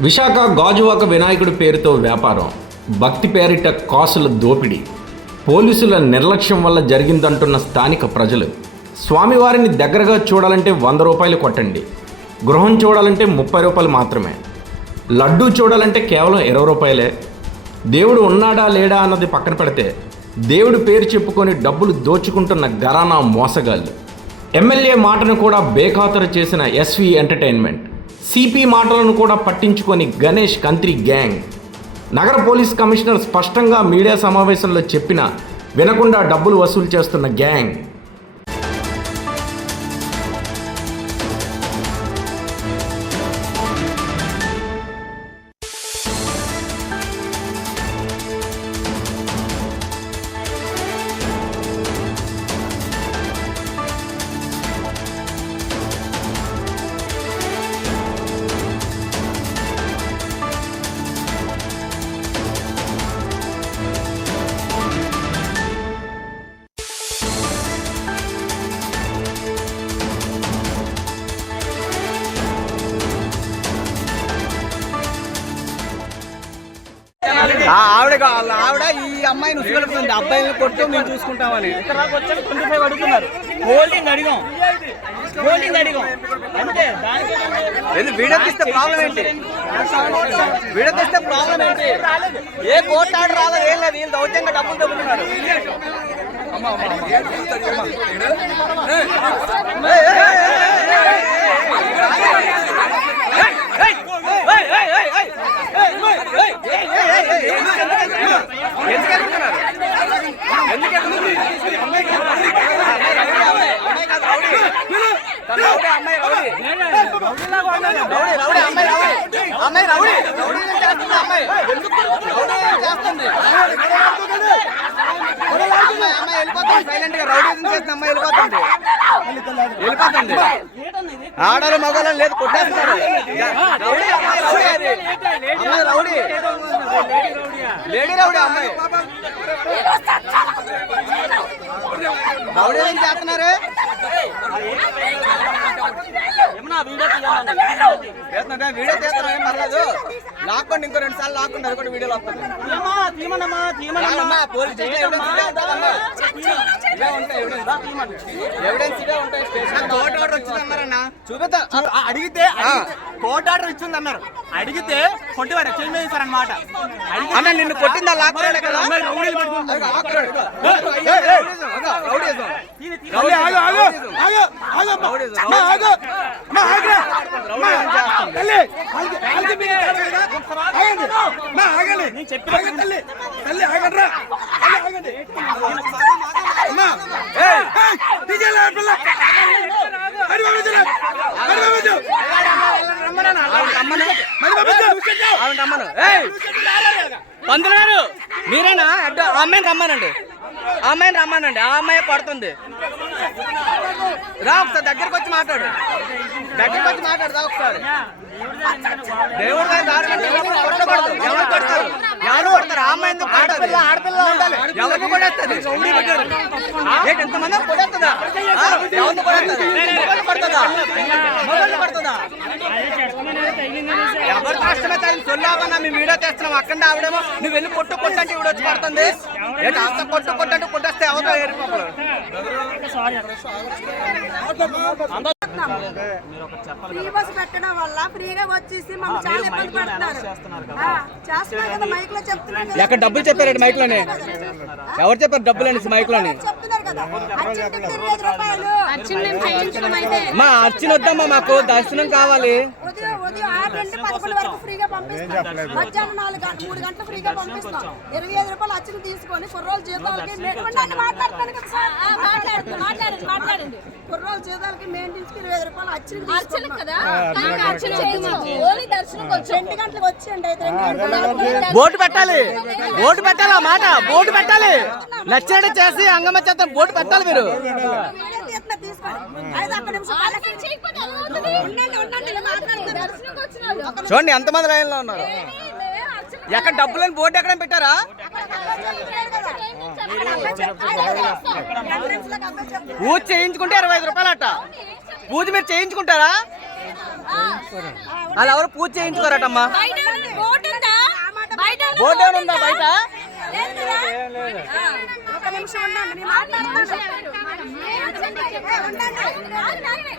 విశాఖ గాజువాక వినాయకుడి పేరుతో వ్యాపారం. భక్తి పేరిట కాసుల దోపిడీ. పోలీసుల నిర్లక్ష్యం వల్ల జరిగిందంటున్న స్థానిక ప్రజలు. స్వామివారిని దగ్గరగా చూడాలంటే వంద రూపాయలు కొట్టండి. గృహం చూడాలంటే ముప్పై రూపాయలు మాత్రమే. లడ్డూ చూడాలంటే కేవలం ఇరవై రూపాయలే. దేవుడు ఉన్నాడా లేడా అన్నది పక్కన పెడితే దేవుడి పేరు చెప్పుకొని డబ్బులు దోచుకుంటున్న గరానా మోసగాళ్ళు. ఎమ్మెల్యే మాటను కూడా బేఖాతరు చేసిన ఎస్వి ఎంటర్టైన్మెంట్. సిపి మాటలను కూడా పట్టించుకొని గణేష్ కంత్రి గ్యాంగ్. నగర పోలీస్ కమిషనర్ స్పష్టంగా మీడియా సమావేశంలో చెప్పిన వినకుండా డబ్బులు వసూలు చేస్తున్న గ్యాంగ్. ఆవిడ ఆవిడ ఈ అమ్మాయిని ఉసుగలుపుతుంది అబ్బాయిని కొట్టు మేము చూసుకుంటామని ఇక్కడ దాకా వచ్చాక ట్వంటీ ఫైవ్ అడుగుతున్నారు హోల్డింగ్ అడిగాం హోల్డింగ్ అడిగాం అంతే దానికి ఎందుకు వీడియో తీస్తే ప్రాబ్లం ఏంటి వీడియో తీస్తే ప్రాబ్లం ఏంటి ఏ కోర్టు ఆర్డర్ రాలేదు ఏం లేదు వీళ్ళు దౌత్యంగా డబ్బులు దొబ్బుతున్నారు ఏం ఎందుకంటే వెళ్ళిపోతుంది. ఆడలు మగవాళ్ళని లేదు కొట్టేస్తున్నారు. రౌడీ. లేడీ రౌడీ అమ్మాయి. రౌడీ ఏం చేస్తున్నారు? వీడియో తీయమన్నా ఏం పర్లేదు. లాక్కోండి ఇంకో రెండు సార్లు లాక్కోండి కూడా వీడియోలు వస్తుంది తీయమా తీయమన్నమ్మా తీయమన్నమ్మా. కోర్టు ఆర్డర్ వచ్చింది అన్నారన్న చూపిస్తా అడిగితే కోర్టు ఆర్డర్ ఇచ్చింది అన్నారు అడిగితే కొట్టివారు చేంజ్ చేశారు అనమాట అన్న నిన్ను కొట్టిందా? చెప్పి తల్లి. ఆగండి పంతులు గారు మీరేనా? అడ్డు ఆ అమ్మాయిని రమ్మానండి. ఆ అమ్మాయిని రమ్మానండి. ఆ అమ్మాయి పడుతుంది. రా ఒకసారి దగ్గరకు వచ్చి మాట్లాడు. దగ్గరకు వచ్చి మాట్లాడు రా ఒకసారి. దేవుడు గారి దారి ఎవరు కొట్టకూడదు. ఎవరు కొడతారు? ఎవరు కొడతారు? ఎంతమంది కొడేస్తుందా? ఎవరిని కొడేస్తుంది? ఎవరు కష్టమే తగిన సొల్లాపన్నా మేము వీడియో తెస్తున్నాం. అక్కడ ఆవిడేమో నువ్వు వెళ్ళి కొట్టు కొట్టంటే ఇవిడ వచ్చి పడుతుంది. ఏంటి కొట్టు కొట్టంటే కొట్టేస్తే ఎవరో ఏరిపోకలు ఫ్రీ బస్ పెట్టడం వల్ల ఫ్రీగా వచ్చేసి మమ్మల్ని చాలా ఇబ్బంది పడుతున్నారు. ఆ, చేస్తున్నాం కదా మైక్లో చెప్తున్నాం కదా. ఎక్కడ డబ్బులు చెప్పారండి మైక్లోనే ఎవరు చెప్పారు? డబ్బులు అనేసి మైక్లోనే మా అర్చన వద్దమ్మా మాకు దర్శనం కావాలి. తీసుకొని దర్శనం వచ్చి బోటు పెట్టాలి. బోటు పెట్టాలి మాట. బోటు పెట్టాలి. నచ్చినట్టు చేసి అంగమ్మ చేత బోటు పెట్టాలి మీరు. చూడండి ఎంతమంది లైన్లో ఉన్నారు? ఎక్కడ డబ్బులని బోర్డు ఎక్కడ పెట్టారా? పూజ చేయించుకుంటే ఇరవై ఐదు రూపాయలట. పూజ మీరు చేయించుకుంటారా? వాళ్ళు ఎవరు పూజ చేయించుకోరటమ్మా? బోర్డు ఉందా బయట? ఒక నిమిషం ఉండండి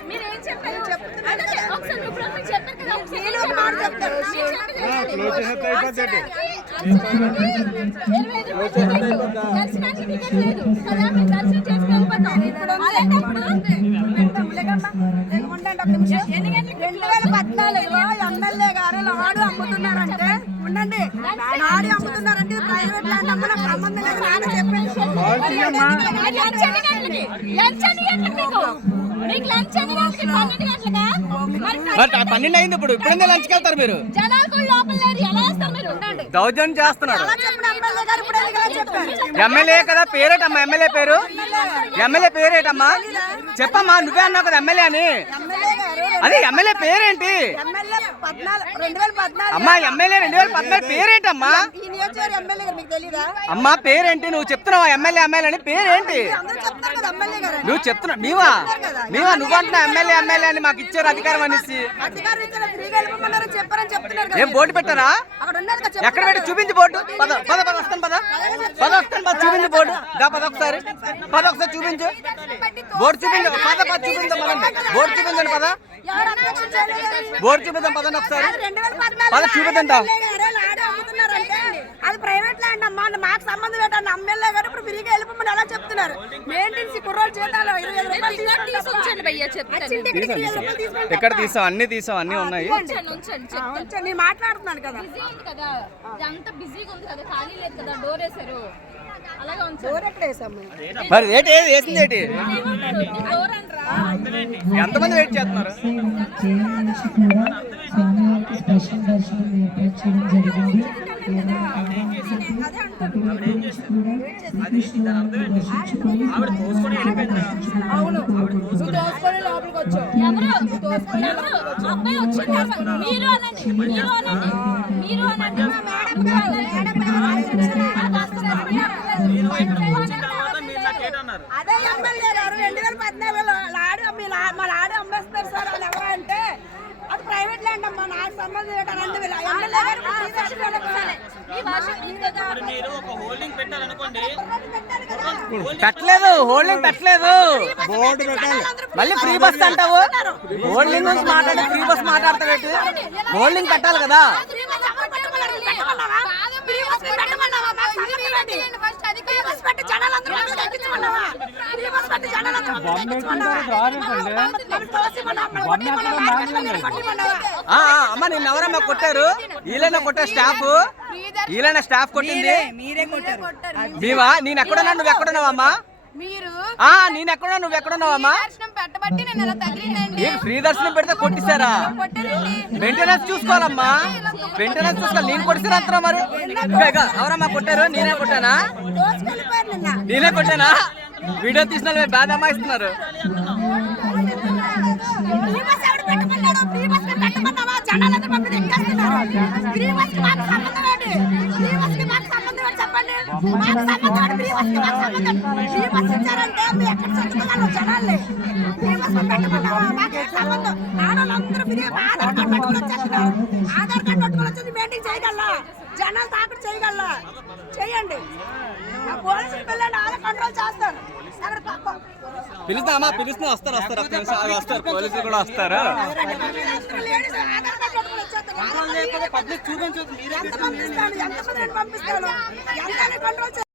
మీరు ఏం చెప్పారు దర్శనానికి టికెట్ లేదు కదా దర్శనం వెళ్ళిపోతాం అలాంటప్పుడు ఉండండి ఒక నిమిషం. రెండు వేల పద్నాలుగులో ఎమ్మెల్యే గారు లాడు అమ్ముతున్నారంటే ఉండండి. అమ్ముతున్నారంటే ప్రైవేట్ ల్యాండ్ సంబంధం లేదు. నాన్న లంచ్ లంచ్ లంచ్ పన్నెండు అయింది ఇప్పుడు. ఇప్పుడే లంచ్కి వెళ్తారు మీరు? దౌర్జన్యం చేస్తున్నారు. ఎమ్మెల్యే గారు ఇప్పుడు ఎందుకు ఇలా చెప్పారు ఎమ్మెల్యే కదా పేరేటమ్మా? ఎమ్మెల్యే పేరు? ఎమ్మెల్యే పేరేటమ్మా? చెప్పమ్మా నువ్వే అన్నావు కదా ఎమ్మెల్యే అని. అదే ఎమ్మెల్యే పేరేంటి? పద్నాలుగు రెండు వేల పద్నాలుగు అమ్మా ఎమ్మెల్యే రెండు వేల పద్నాలుగు పేరేంటమ్మా? అమ్మా పేరేంటి? నువ్వు చెప్తున్నావా? ఎమ్మెల్యే ఎమ్మెల్యే అని పేరేంటి. నువ్వు చెప్తున్నావు నీవా? నీవా? నువ్వు అంటున్నావు ఎమ్మెల్యే ఎమ్మెల్యే అని మాకు ఇచ్చారు అధికారం అనేసి. ఏం బోర్డు పెట్టారా? ఎక్కడ పెట్టి చూపించి బోర్డు. పద పద పద వస్తాను పద. పద వస్తాను పద చూపించి బోర్డు. దా పద ఒకసారి. పద ఒకసారి చూపించు. బోర్డు చూపించు పద పద చూపించాం బోర్డు చూపించండి పద? బోర్డు చూపిద్దాం పదండి ఒకసారి. అది 2014 పద చూపిద్దాం దా. ఎమ్మెల్యే గారే లారీ అమ్ముతున్నారంటే అది ప్రైవేట్ ల్యాండ్ అమ్మా మాకు సంబంధం ఏంటన్న ఎమ్మెల్యే గారు ఇప్పుడు ఫ్రీగా వెళ్ళిపోమని ఎలా చెప్తున్నారు. మెయింటెనెన్స్ కుర్రోళ్ళు చేతాలు ఇరవై రూపాయలు. ఎక్కడ తీసాం అన్ని తీసాం అన్ని ఉన్నాయి. నేను మాట్లాడుతున్నాను కదా. బిజీ ఉంది కదా. అంతా బిజీగా ఉంది కదా. ఖాళీ లేదు కదా. డోర్ వేసారు అలాగే ఉంచండి. డోర్ ఎక్కడ వేసాము మరి రేట్ ఏది? వేసింది ఏంటి? ఎంతమంది వెయిట్ చేస్తున్నారు? స్పెషల్ దర్శనం ఏర్పాటు చేయడం జరిగింది. అవును. నువ్వు దోసుకొని లోపలికి వచ్చావు. ఎవరు? ఎవరు? అబ్బాయి వచ్చింది మీరు అనండి. మీరు అనండి. మీరు అనండి. అదే ఎమ్మెల్యే గారు రెండు వేల పద్నాలుగులో లాడు మీ లా- మా లాడు అమ్మేస్తారు సార్ అని ఎవరు ప్రైవేట్ ల్యాండ్ అమ్మా నాకు సంబంధం. పెట్టలేదు హోల్డింగ్ పెట్టలేదు. బోర్డు పెట్టాలి. మళ్ళీ ఫ్రీ బస్ అంటావు? హోల్డింగ్ గురించి మాట్లాడి ఫ్రీ బస్ మాట్లాడతాడు హోల్డింగ్ పెట్టాలి కదా ఫ్రీ బస్ ఎవరు పెట్టమన్నారు? పెట్టమన్నావా? ఫ్రీ బస్ మీరు పెట్టమన్నావా? మాకు సంబంధం ఏంటి? ఫ్రీ బస్ పెట్టి జనాలందరూ మమ్మల్ని ఎక్కించమన్నావా? ఫ్రీ బస్ పెట్టి జనాలందరూ మమ్మల్ని ఎక్కించమన్నావా? మమ్మల్ని తోసిమన్నావా? మమ్మల్ని కొట్టిమన్నావా? మార్కెట్లలో కొట్టిమన్నావా? ఆ, ఆ, అమ్మ నిన్న ఎవరమ్మా కొట్టారు? వీళ్ళైనా కొట్టారు స్టాఫ్? వీళ్ళైనా స్టాఫ్ కొట్టింది? నీవా నేను ఎక్కడున్నా? నువ్వు ఎక్కడున్నావమ్మా మీరు? ఆ నేను నువ్వు ఎక్కడున్నావమ్మా దర్శనం పెట్టబట్టి నేను అలా తగిలిందండి ఏం ఫ్రీ దర్శనం పెడితే కొట్టిస్తారా? కొట్టారండి. మెయింటెనెన్స్ చూసుకోవాలమ్మా. మెయింటెనెన్స్ చూసుకోవాలి. నేను కొట్టిన అంటున్నా మరి. ఇంకా ఎవరమ్మా కొట్టారు? నేనే కొట్టానా? నిన్న. నేనే కొట్టానా? వీడియో తీసిన వాళ్ళు బాధ అమ్మాయిస్తున్నారు. ఫ్రీ బస్ ఎవడు పెట్టమన్నాడు? ఫ్రీ బస్ని పెట్టమన్నావా? జనాలందరూ మమ్మల్ని ఎక్కేస్తున్నారు. ఫ్రీ బస్కి మాకు సంబంధం ఏంటి? ఫ్రీ బస్ ఆధార్ కార్డు పట్టుకొని. ఆధార్ వచ్చేది మెయింటైన్ జనాలు చేయండి ఆ పోలీసులు పిల్లలు వాళ్ళ కంట్రోల్ చేస్తారు పిలుస్తామా పిలుస్తున్నా వస్తారు? వస్తారు ఒక్క నిమిషం ఆగు, వస్తారు పోలీసులు కూడా వస్తారు ఎంత పంపిస్తాను ఎంత పంపిస్తాను ఎంత కంట్రోల్